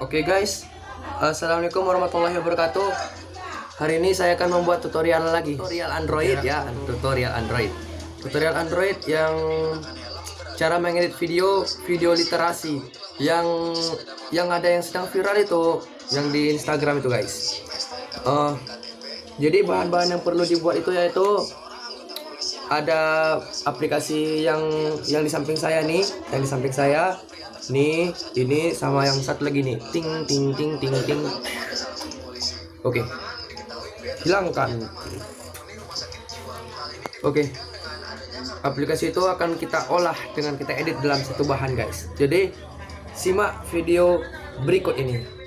Oke guys, Assalamualaikum warahmatullahi wabarakatuh. Hari ini saya akan membuat tutorial lagi. Tutorial Android ya, tutorial Android. Tutorial Android yang cara mengedit video literasi yang ada yang sedang viral itu, yang di Instagram itu guys. Jadi bahan-bahan yang perlu dibuat itu yaitu ada aplikasi yang di samping saya nih, nih, ini sama yang satu lagi nih, ting ting ting ting ting. Oke, hilangkan. Oke, aplikasi itu akan kita olah dengan kita edit dalam satu bahan guys. Jadi simak video berikut ini.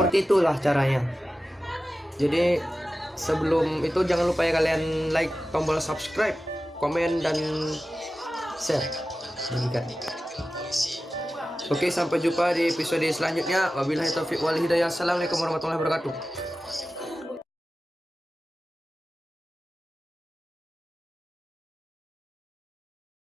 seperti itulah caranya. Jadi sebelum itu jangan lupa ya kalian like tombol subscribe, komen dan share. Oke, sampai jumpa di episode selanjutnya. Wabillahi taufiq wal hidayah. Assalamualaikum warahmatullahi wabarakatuh.